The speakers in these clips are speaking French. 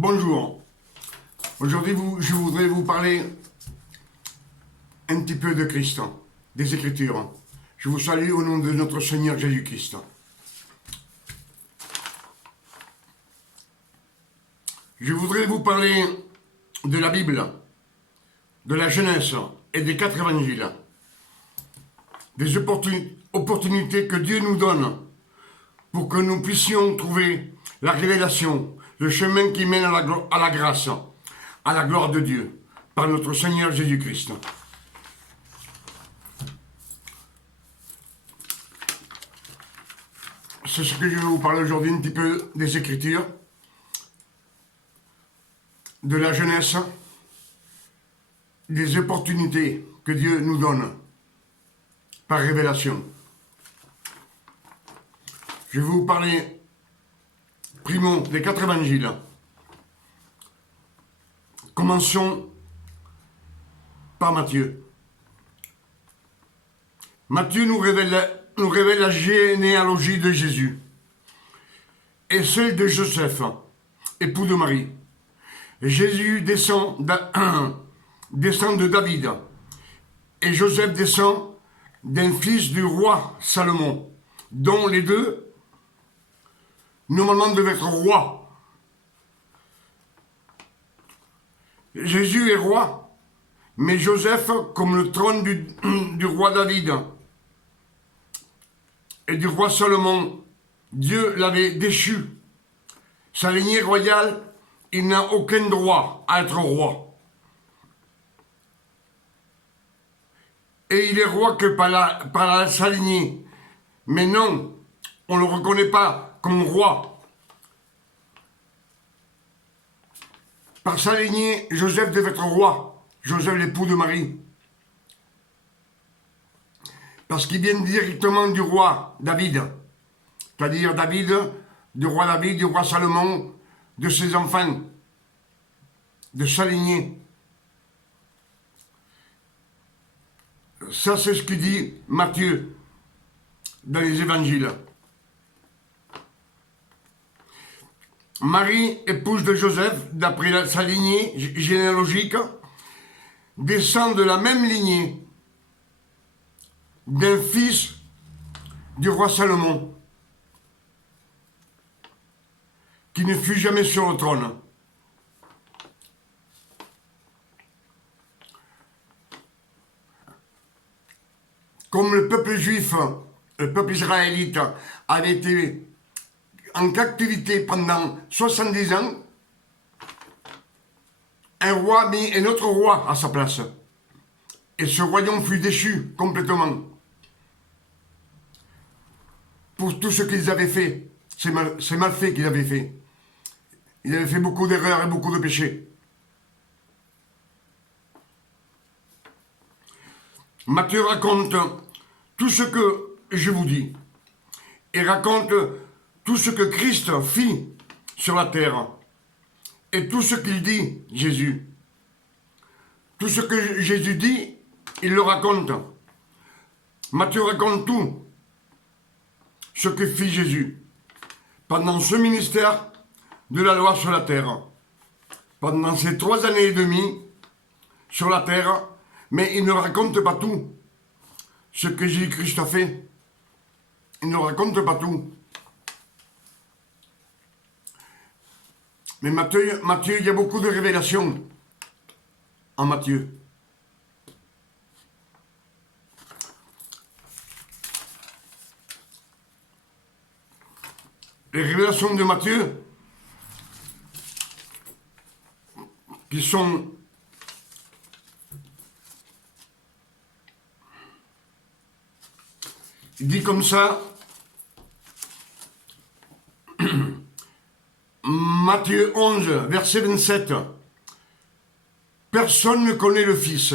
Bonjour. Aujourd'hui, je voudrais vous parler un petit peu de Christ, des Écritures. Je vous salue au nom de notre Seigneur Jésus-Christ. Je voudrais vous parler de la Bible, de la Genèse et des 4 évangiles. Des opportunités que Dieu nous donne pour que nous puissions trouver la révélation, le chemin qui mène à la grâce, à la gloire de Dieu, par notre Seigneur Jésus-Christ. C'est ce que je vais vous parler aujourd'hui, un petit peu des Écritures, de la jeunesse, des opportunités que Dieu nous donne par révélation. Je vais vous parler, primo, des 4 évangiles. Commençons par Matthieu. Matthieu nous révèle la généalogie de Jésus et celle de Joseph, époux de Marie. Jésus descend de David et Joseph descend d'un fils du roi Salomon, dont les deux normalement devaient être rois. Jésus est roi, mais Joseph, comme le trône du roi David et du roi Salomon, Dieu l'avait déchu. Sa lignée royale, il n'a aucun droit à être roi. Et il est roi que par sa lignée. Mais non, on ne le reconnaît pas comme roi. Par sa lignée, Joseph devait être roi. Joseph, l'époux de Marie. Parce qu'il vient directement du roi David. C'est-à-dire du roi David, du roi Salomon, de ses enfants, de sa lignée. Ça, c'est ce que dit Matthieu dans les évangiles. Marie, épouse de Joseph, d'après sa lignée généalogique, descend de la même lignée d'un fils du roi Salomon, qui ne fut jamais sur le trône. Comme le peuple juif, le peuple israélite avait été en captivité pendant 70 ans, un roi a mis un autre roi à sa place. Et ce royaume fut déchu complètement. Pour tout ce qu'ils avaient fait, c'est mal fait qu'ils avaient fait. Ils avaient fait beaucoup d'erreurs et beaucoup de péchés. Matthieu raconte tout ce que je vous dis. Et raconte tout ce que Christ fit sur la terre. Et tout ce qu'il dit, Jésus. Tout ce que Jésus dit, il le raconte. Matthieu raconte tout ce que fit Jésus pendant ce ministère de la loi sur la terre. Pendant ces 3 années et demie sur la terre, mais il ne raconte pas tout ce que Jésus-Christ a fait. Il ne raconte pas tout. Mais Matthieu, il y a beaucoup de révélations en Matthieu. Les révélations de Matthieu, qui sont dit comme ça, Matthieu 11, verset 27. Personne ne connaît le Fils,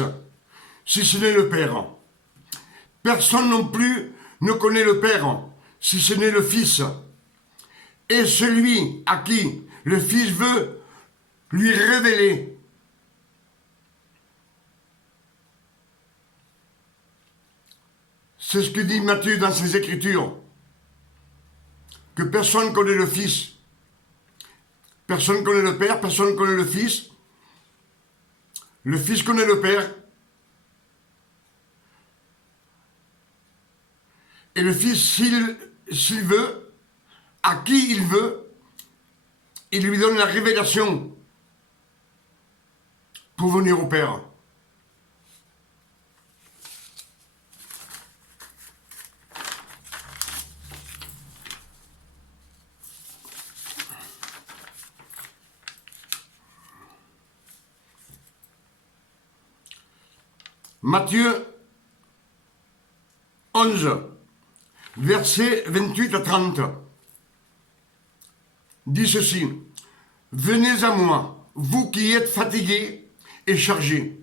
si ce n'est le Père. Personne non plus ne connaît le Père, si ce n'est le Fils. Et celui à qui le Fils veut lui révéler. C'est ce que dit Matthieu dans ses Écritures. Que personne ne connaît le Fils. Personne connaît le Père, personne connaît le Fils. Le Fils connaît le Père. Et le Fils, s'il veut, à qui il veut, il lui donne la révélation pour venir au Père. Matthieu 11, versets 28 à 30, dit ceci. Venez à moi, vous qui êtes fatigués et chargés,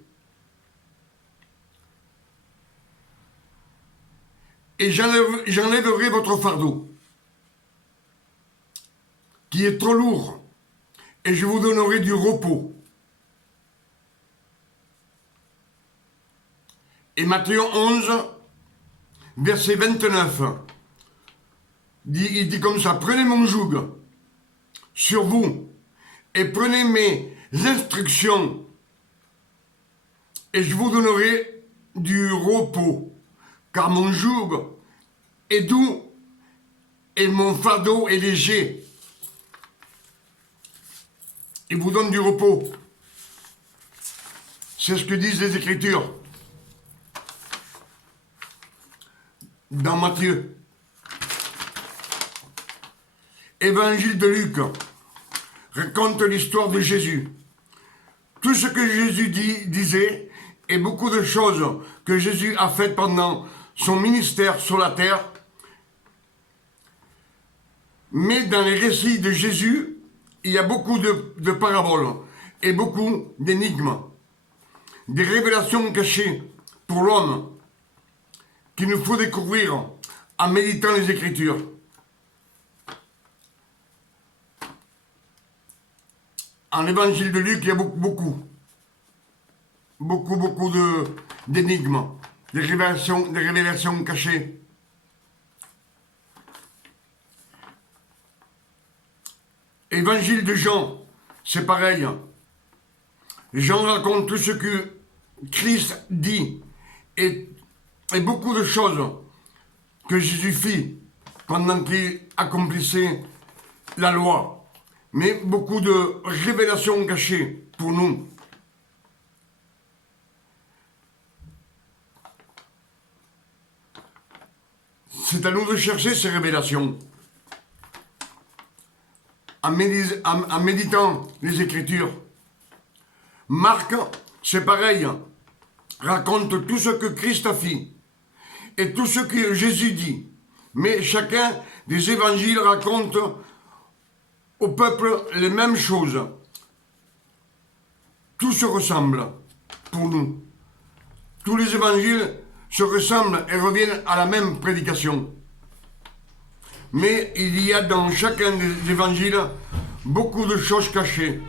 et j'enlèverai votre fardeau, qui est trop lourd, et je vous donnerai du repos. Et Matthieu 11, verset 29, il dit comme ça, prenez mon joug sur vous et prenez mes instructions et je vous donnerai du repos, car mon joug est doux et mon fardeau est léger. Il vous donne du repos. C'est ce que disent les Écritures. Dans Matthieu. Évangile de Luc raconte l'histoire de Jésus. Tout ce que Jésus disait et beaucoup de choses que Jésus a faites pendant son ministère sur la terre. Mais dans les récits de Jésus, il y a beaucoup de paraboles et beaucoup d'énigmes, des révélations cachées pour l'homme qu'il nous faut découvrir en méditant les Écritures. En l'évangile de Luc, il y a beaucoup d'énigmes, des révélations cachées. Évangile de Jean, c'est pareil. Jean raconte tout ce que Christ dit et beaucoup de choses que Jésus fit pendant qu'il accomplissait la loi. Mais beaucoup de révélations cachées pour nous. C'est à nous de chercher ces révélations. En méditant les Écritures. Marc, c'est pareil, raconte tout ce que Christ a fait et tout ce que Jésus dit. Mais chacun des évangiles raconte au peuple les mêmes choses. Tout se ressemble pour nous. Tous les évangiles se ressemblent et reviennent à la même prédication. Mais il y a dans chacun des évangiles beaucoup de choses cachées.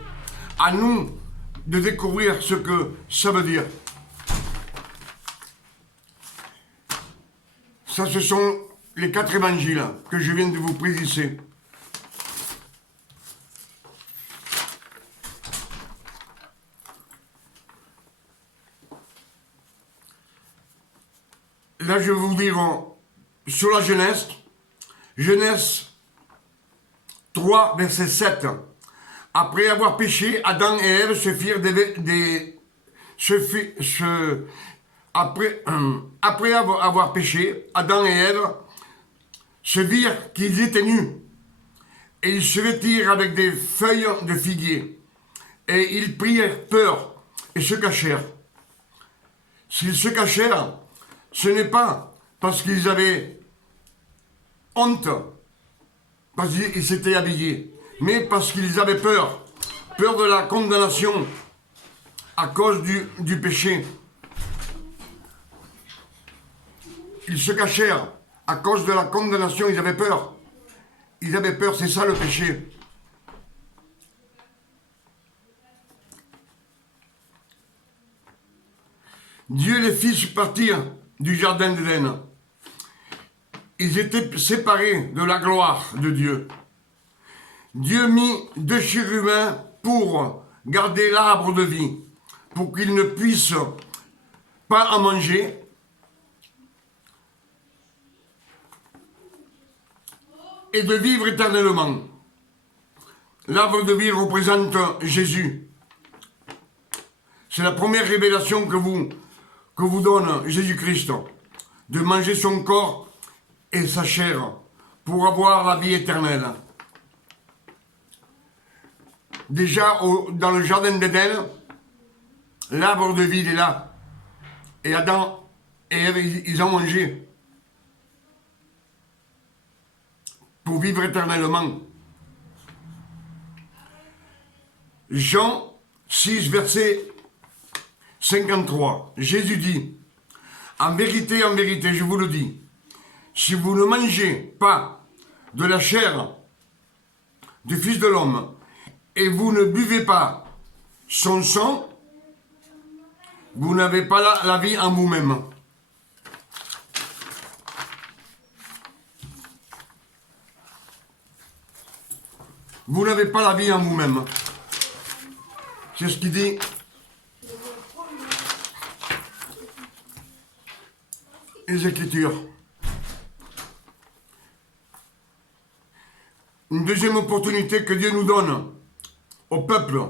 À nous de découvrir ce que ça veut dire. Ça, ce sont les 4 évangiles que je viens de vous préciser. Là, je vais vous dire sur la Genèse. Genèse 3, verset 7. Après avoir péché, Adam et Ève se firent après avoir péché, Adam et Ève se virent qu'ils étaient nus. Et ils se vêtirent avec des feuilles de figuier. Et ils prirent peur et se cachèrent. S'ils se cachèrent, ce n'est pas parce qu'ils avaient honte, parce qu'ils s'étaient habillés, mais parce qu'ils avaient peur de la condamnation à cause du péché. Ils se cachèrent à cause de la condamnation, ils avaient peur. Ils avaient peur, c'est ça le péché. Dieu les fit partir du jardin d'Éden. Ils étaient séparés de la gloire de Dieu. Dieu mit 2 chérubins pour garder l'arbre de vie, pour qu'ils ne puissent pas en manger. Et de vivre éternellement. L'arbre de vie représente Jésus. C'est la première révélation que vous donne Jésus-Christ, de manger son corps et sa chair pour avoir la vie éternelle. Déjà dans le jardin d'Éden, l'arbre de vie il est là. Et Adam et Ève, ils ont mangé pour vivre éternellement. Jean 6, verset 53, Jésus dit, en vérité, je vous le dis, si vous ne mangez pas de la chair du Fils de l'homme et vous ne buvez pas son sang, vous n'avez pas la vie en vous-même. Vous n'avez pas la vie en vous-même. C'est ce qu'il dit. Les Écritures. Une deuxième opportunité que Dieu nous donne au peuple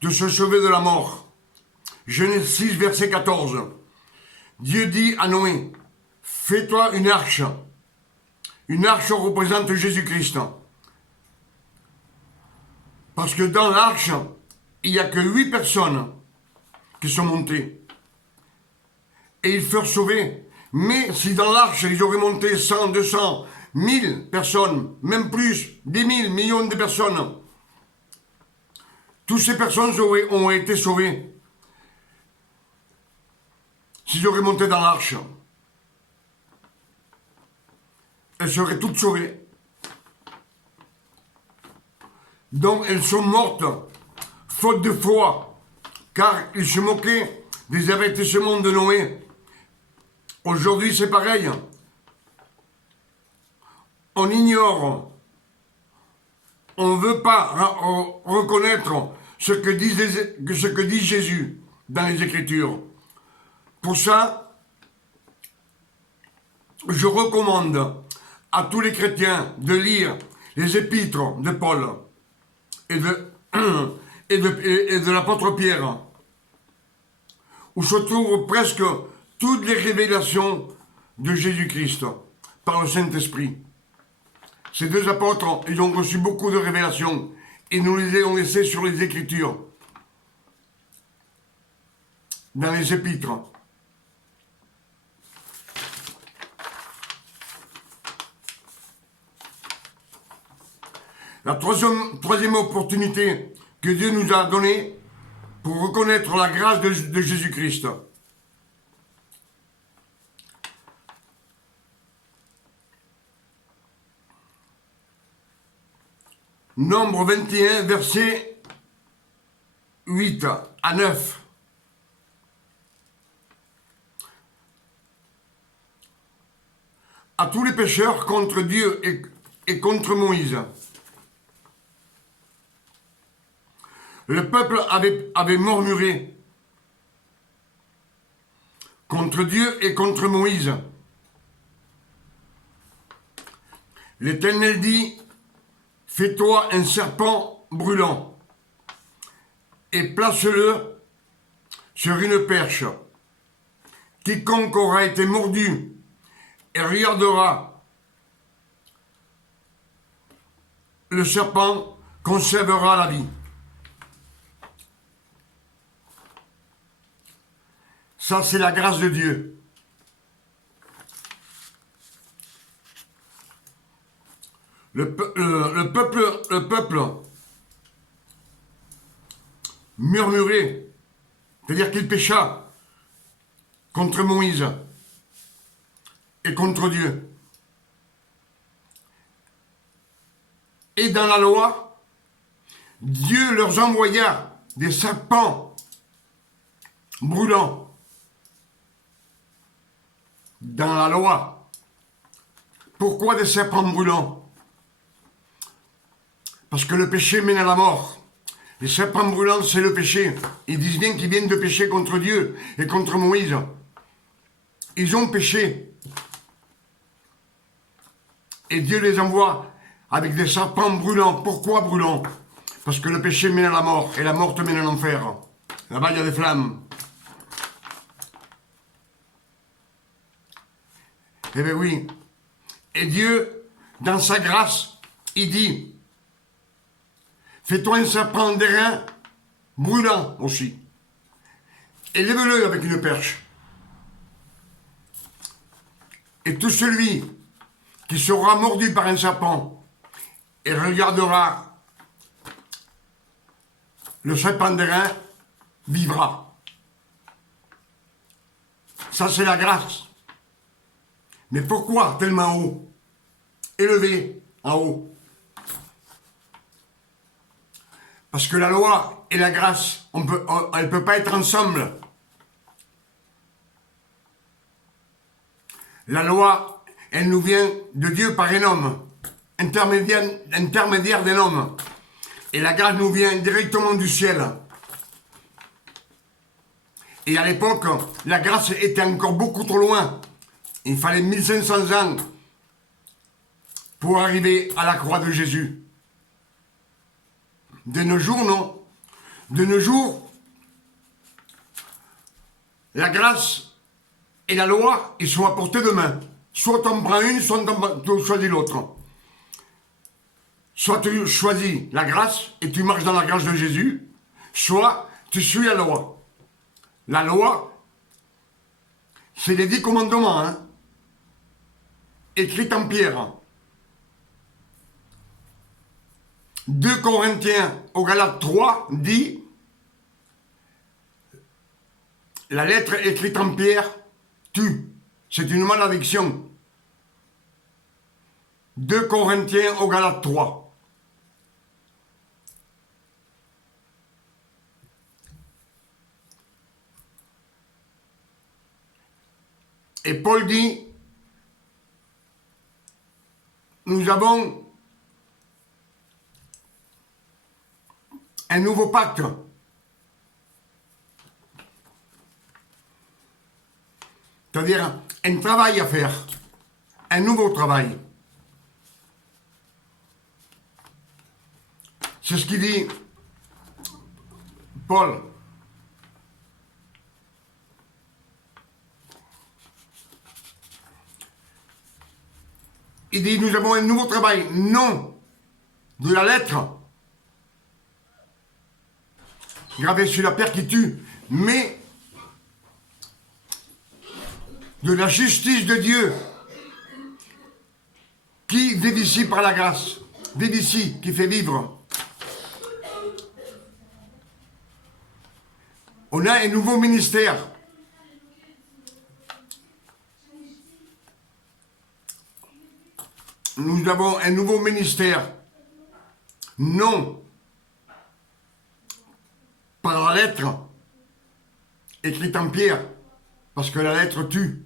de se sauver de la mort. Genèse 6, verset 14. Dieu dit à Noé, fais-toi une arche. Une arche représente Jésus-Christ. Parce que dans l'arche, il n'y a que 8 personnes qui sont montées. Et ils furent sauvés. Mais si dans l'arche, ils auraient monté 100, 200, 1000 personnes, même plus, 10 000, millions de personnes, toutes ces personnes ont été sauvées. S'ils auraient monté dans l'arche, elles seraient toutes sauvées. Donc elles sont mortes, faute de foi, car ils se moquaient des avertissements de Noé. Aujourd'hui c'est pareil. On ignore, on ne veut pas reconnaître ce que dit Jésus dans les Écritures. Pour ça, je recommande à tous les chrétiens de lire les épîtres de Paul et de l'apôtre Pierre, où se trouvent presque toutes les révélations de Jésus-Christ par le Saint-Esprit. Ces deux apôtres, ils ont reçu beaucoup de révélations et nous les avons laissées sur les Écritures, dans les épîtres. La troisième opportunité que Dieu nous a donnée pour reconnaître la grâce de Jésus-Christ. Nombre 21, verset 8 à 9. À tous les pécheurs contre Dieu et contre Moïse. Le peuple avait murmuré contre Dieu et contre Moïse. L'Éternel dit, fais-toi un serpent brûlant et place-le sur une perche. Quiconque aura été mordu et regardera le serpent conservera la vie. Ça, c'est la grâce de Dieu. Le peuple murmurait, c'est-à-dire qu'il pécha contre Moïse et contre Dieu. Et dans la loi, Dieu leur envoya des serpents brûlants. Dans la loi. Pourquoi des serpents brûlants? Parce que le péché mène à la mort. Les serpents brûlants, c'est le péché. Ils disent bien qu'ils viennent de pécher contre Dieu et contre Moïse. Ils ont péché. Et Dieu les envoie avec des serpents brûlants. Pourquoi brûlants? Parce que le péché mène à la mort. Et la mort te mène à l'enfer. Là-bas, il y a des flammes. Eh bien oui. Et Dieu, dans sa grâce, il dit, fais-toi un serpent d'airain brûlant aussi. Et lève-le avec une perche. Et tout celui qui sera mordu par un serpent et regardera le serpent d'airain vivra. Ça, c'est la grâce. Mais pourquoi tellement haut? Élevé en haut. Parce que la loi et la grâce, elles ne peuvent pas être ensemble. La loi, elle nous vient de Dieu par un homme, intermédiaire d'un homme. Et la grâce nous vient directement du ciel. Et à l'époque, la grâce était encore beaucoup trop loin. Il fallait 1500 ans pour arriver à la croix de Jésus. De nos jours, non. De nos jours, la grâce et la loi, ils sont à portée de main. Soit tu en prends une, soit tu choisis l'autre. Soit tu choisis la grâce et tu marches dans la grâce de Jésus, soit tu suis la loi. La loi, c'est les 10 commandements, hein, écrits en pierre. 2 Corinthiens au Galates 3 dit, la lettre écrite en pierre tue. C'est une malédiction. 2 Corinthiens au Galates 3. Et Paul dit, nous avons un nouveau pacte. C'est-à-dire un travail à faire, un nouveau travail. C'est ce qu'il dit Paul. Il dit, nous avons un nouveau travail, non de la lettre, gravé sur la pierre qui tue, mais de la justice de Dieu, qui vivifie par la grâce, vivifie, qui fait vivre. On a un nouveau ministère. Nous avons un nouveau ministère, non par la lettre écrite en pierre, parce que la lettre tue,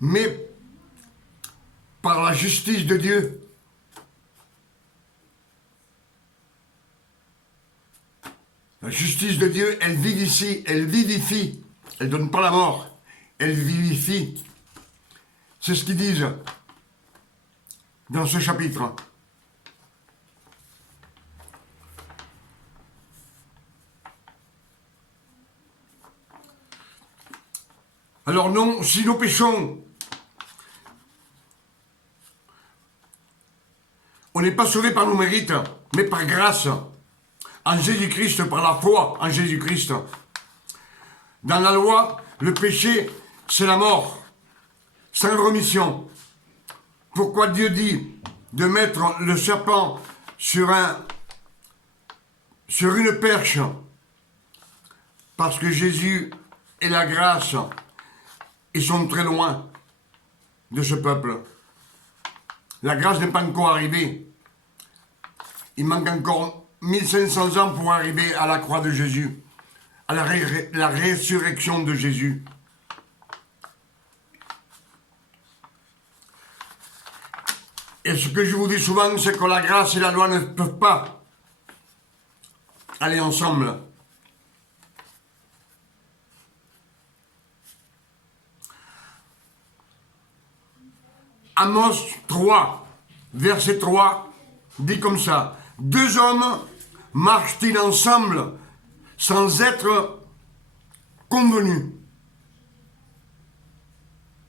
mais par la justice de Dieu. La justice de Dieu, elle vivifie, elle vivifie, elle donne pas la mort, elle vivifie. C'est ce qu'ils disent dans ce chapitre. Alors non, si nous péchons, on n'est pas sauvé par nos mérites, mais par grâce, en Jésus-Christ, par la foi en Jésus-Christ. Dans la loi, le péché, c'est la mort, sans remission. Pourquoi Dieu dit de mettre le serpent sur une perche? Parce que Jésus et la grâce, ils sont très loin de ce peuple. La grâce n'est pas encore arrivée. Il manque encore 1500 ans pour arriver à la croix de Jésus, à la résurrection de Jésus. Et ce que je vous dis souvent, c'est que la grâce et la loi ne peuvent pas aller ensemble. Amos 3, verset 3, dit comme ça. Deux hommes marchent-ils ensemble sans être convenus?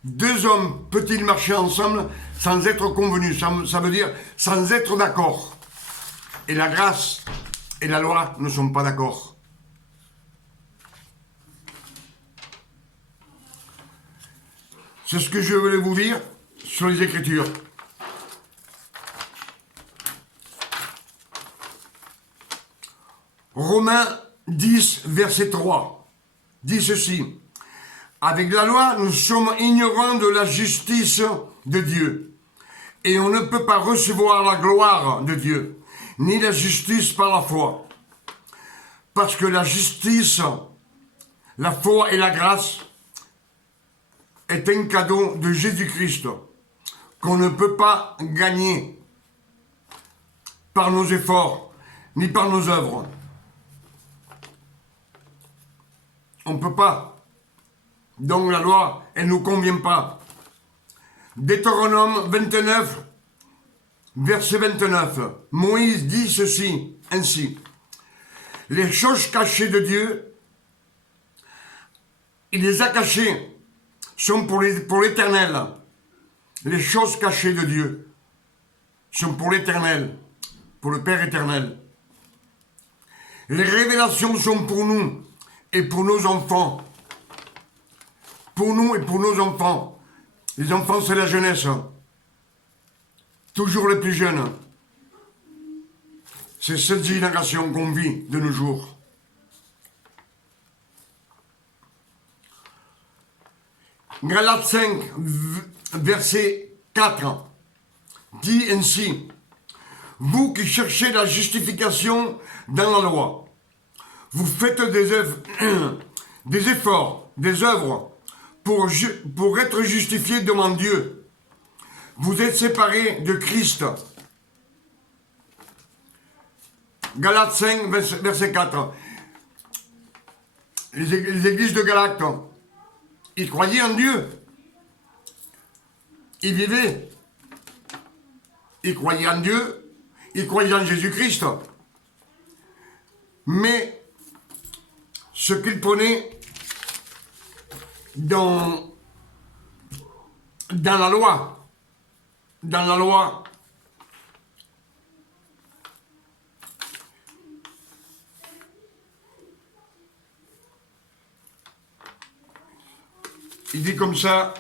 Deux hommes peuvent-ils marcher ensemble sans être convenus? Ça veut dire sans être d'accord. Et la grâce et la loi ne sont pas d'accord. C'est ce que je voulais vous dire sur les Écritures. Romains 10, verset 3, dit ceci. Avec la loi, nous sommes ignorants de la justice de Dieu. Et on ne peut pas recevoir la gloire de Dieu, ni la justice par la foi. Parce que la justice, la foi et la grâce est un cadeau de Jésus-Christ qu'on ne peut pas gagner par nos efforts, ni par nos œuvres. On ne peut pas. Donc la loi, elle ne nous convient pas. Deutéronome 29, verset 29. Moïse dit ceci, ainsi. Les choses cachées de Dieu, il les a cachées, sont pour l'éternel. Les choses cachées de Dieu sont pour l'éternel, pour le Père éternel. Les révélations sont pour nous et pour nos enfants. Pour nous et pour nos enfants. Les enfants, c'est la jeunesse. Toujours les plus jeunes. C'est cette génération qu'on vit de nos jours. Galates 5, verset 4, dit ainsi. Vous qui cherchez la justification dans la loi, vous faites des efforts, des œuvres pour être justifié devant Dieu. Vous êtes séparés de Christ. Galates 5, verset 4. Les églises de Galates, ils croyaient en Dieu. Ils vivaient. Ils croyaient en Dieu. Ils croyaient en Jésus-Christ. Mais ce qu'ils prenaient dans la loi, il dit comme ça,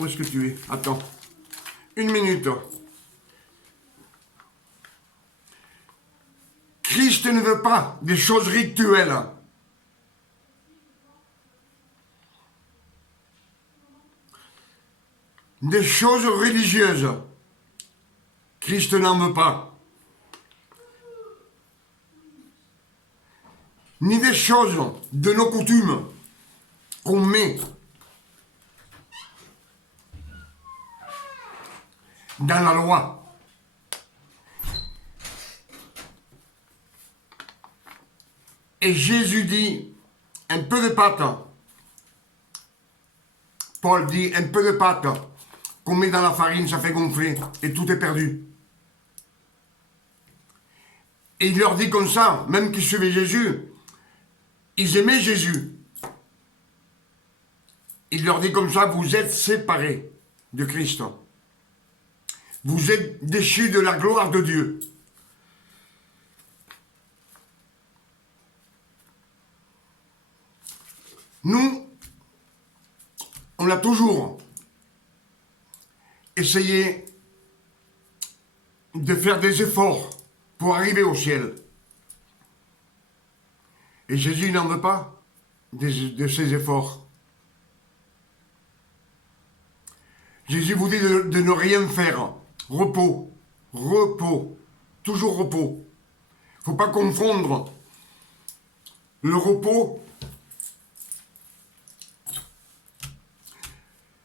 où est-ce que tu es? Attends, une minute. Christ ne veut pas des choses rituelles. Des choses religieuses. Christ n'en veut pas. Ni des choses de nos coutumes qu'on met dans la loi. Et Jésus dit, un peu de pâte. Paul dit, un peu de pâte qu'on met dans la farine, ça fait gonfler, et tout est perdu. Et il leur dit comme ça, même qu'ils suivaient Jésus, ils aimaient Jésus. Il leur dit comme ça, vous êtes séparés de Christ. Vous êtes déchus de la gloire de Dieu. Nous, on a toujours essayé de faire des efforts pour arriver au ciel. Et Jésus n'en veut pas de ces efforts. Jésus vous dit de ne rien faire. Repos, repos, toujours repos. Il ne faut pas confondre le repos,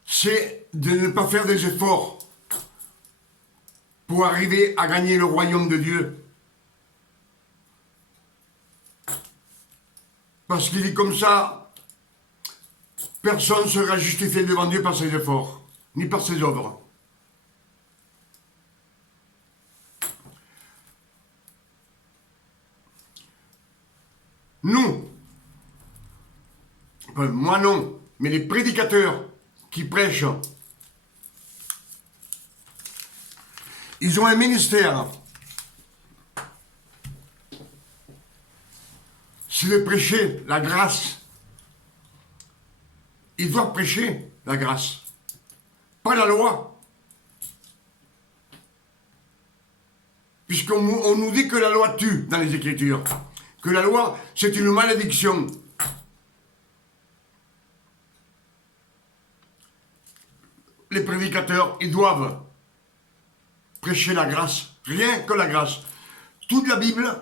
c'est de ne pas faire des efforts pour arriver à gagner le royaume de Dieu. Parce qu'il est comme ça, personne ne sera justifié devant Dieu par ses efforts, ni par ses œuvres. Nous, moi non, mais les prédicateurs qui prêchent, ils ont un ministère. C'est de prêcher la grâce. Ils doivent prêcher la grâce, pas la loi. Puisqu'on nous dit que la loi tue dans les Écritures, que la loi c'est une malédiction. Les prédicateurs, ils doivent prêcher la grâce, rien que la grâce. Toute la Bible,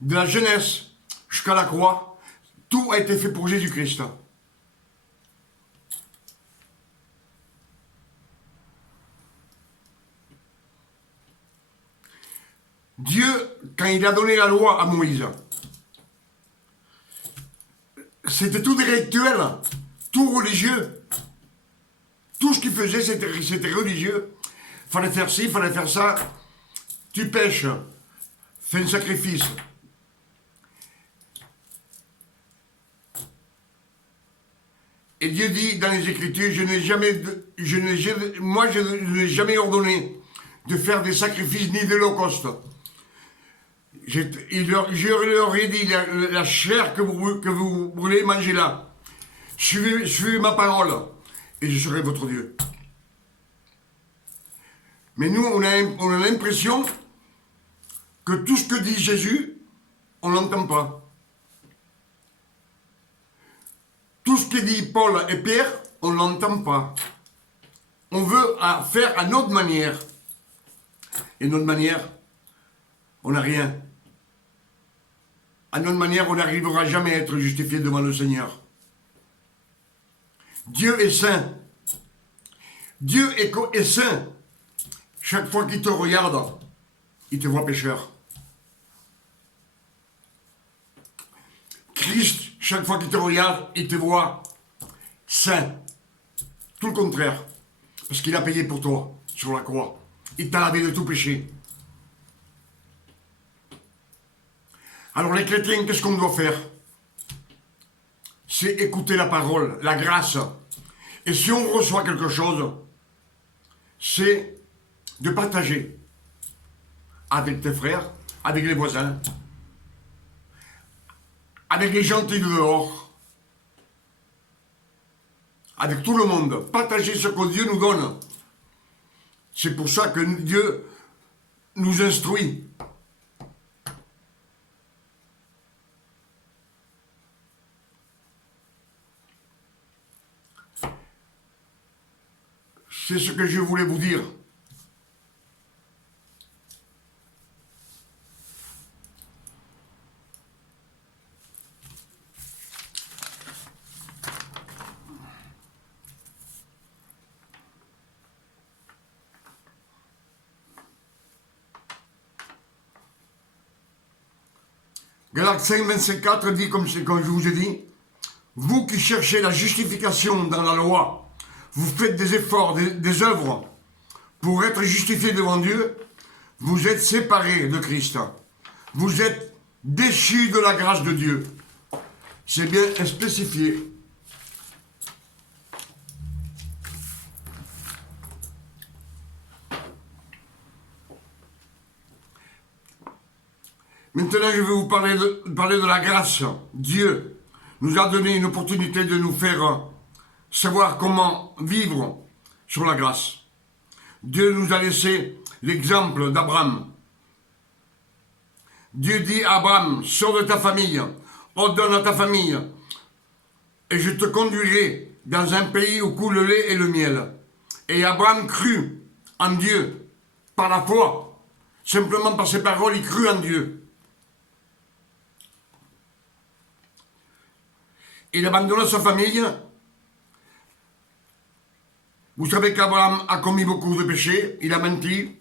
de la Genèse jusqu'à la croix, tout a été fait pour Jésus-Christ. Dieu, quand il a donné la loi à Moïse, c'était tout des rituels, tout religieux. Tout ce qu'il faisait, c'était religieux. Fallait faire ci, fallait faire ça. Tu pêches, fais un sacrifice. Et Dieu dit dans les Écritures, je n'ai jamais ordonné de faire des sacrifices ni d'holocauste. Je leur ai dit, la chair que vous voulez manger là, suivez ma parole, et je serai votre Dieu. Mais nous, on a l'impression que tout ce que dit Jésus, on n'entend pas. Tout ce que dit Paul et Pierre, on ne l'entend pas. On veut faire à notre manière. Et notre manière, on n'a rien. À notre manière, on n'arrivera jamais à être justifié devant le Seigneur. Dieu est saint. Dieu est saint. Chaque fois qu'il te regarde, il te voit pécheur. Christ, chaque fois qu'il te regarde, il te voit saint. Tout le contraire. Parce qu'il a payé pour toi sur la croix. Il t'a lavé de tout péché. Alors les chrétiens, qu'est-ce qu'on doit faire? C'est écouter la parole, la grâce. Et si on reçoit quelque chose, c'est de partager avec tes frères, avec les voisins, avec les gens qui dehors, avec tout le monde. Partager ce que Dieu nous donne. C'est pour ça que Dieu nous instruit. C'est ce que je voulais vous dire. Galates 5, 25, dit comme je vous ai dit, vous qui cherchez la justification dans la loi, vous faites des efforts, des œuvres pour être justifié devant Dieu, vous êtes séparés de Christ. Vous êtes déchus de la grâce de Dieu. C'est bien spécifié. Maintenant, je vais vous parler de la grâce. Dieu nous a donné une opportunité de nous faire savoir comment vivre sur la grâce. Dieu nous a laissé l'exemple d'Abraham. Dieu dit à Abraham, sors de ta famille, ordonne à ta famille, et je te conduirai dans un pays où coule le lait et le miel. Et Abraham crut en Dieu par la foi. Simplement par ses paroles, il crut en Dieu. Il abandonna sa famille. Vous savez qu'Abraham a commis beaucoup de péchés, il a menti.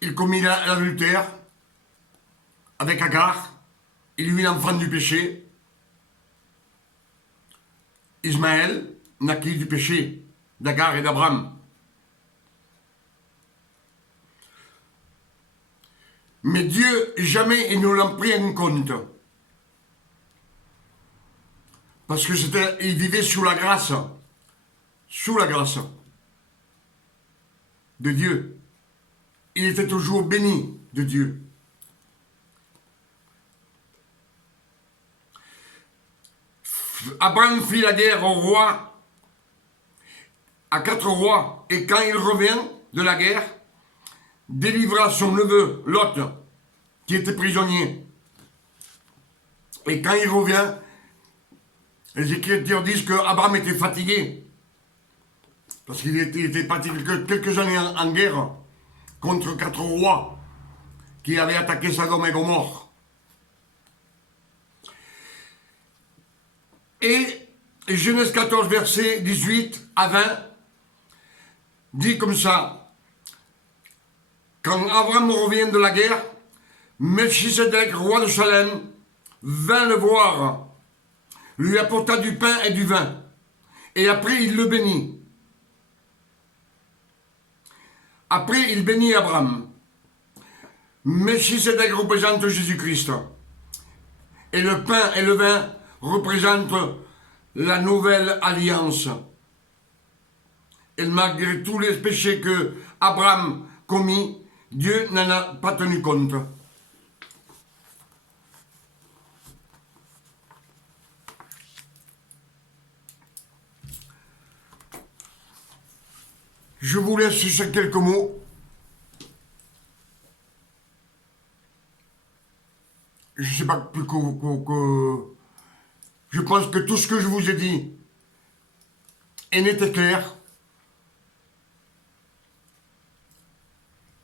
Il commis l'adultère avec Agar, il eut l'enfant du péché. Ismaël naquit du péché d'Agar et d'Abraham. Mais Dieu, jamais il ne l'a pris en compte. Parce que il vivait sous la grâce de Dieu. Il était toujours béni de Dieu. Abraham fit la guerre au roi, à 4 rois, et quand il revient de la guerre, délivra son neveu Lot, qui était prisonnier. Et quand il revient, les Écritures disent qu'Abraham était fatigué, parce qu'il était parti quelques années en guerre contre 4 rois qui avaient attaqué Sodome et Gomorrhe. Et Genèse 14, versets 18 à 20, dit comme ça: quand Abraham revient de la guerre, Melchisedec, roi de Salem, vint le voir, lui apporta du pain et du vin, et après il le bénit. Après il bénit Abraham. Melchisedec représente Jésus-Christ, et le pain et le vin représentent la nouvelle alliance. Et malgré tous les péchés que Abraham commis, Dieu n'en a pas tenu compte. Je vous laisse sur quelques mots. Je ne sais pas plus que... Je pense que tout ce que je vous ai dit est net et clair.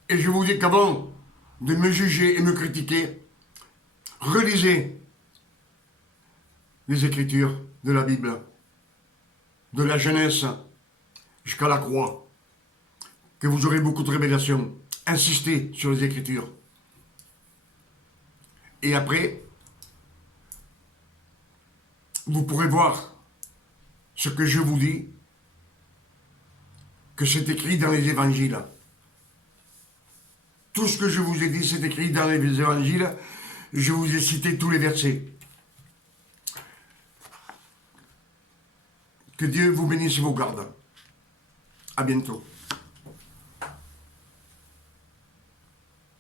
Et je vous dis qu'avant de me juger et me critiquer, relisez les Écritures de la Bible, de la Genèse jusqu'à la croix, que vous aurez beaucoup de révélations. Insistez sur les Écritures. Et après, vous pourrez voir ce que je vous dis, que c'est écrit dans les évangiles. Tout ce que je vous ai dit, c'est écrit dans les évangiles. Je vous ai cité tous les versets. Que Dieu vous bénisse et vous garde. À bientôt.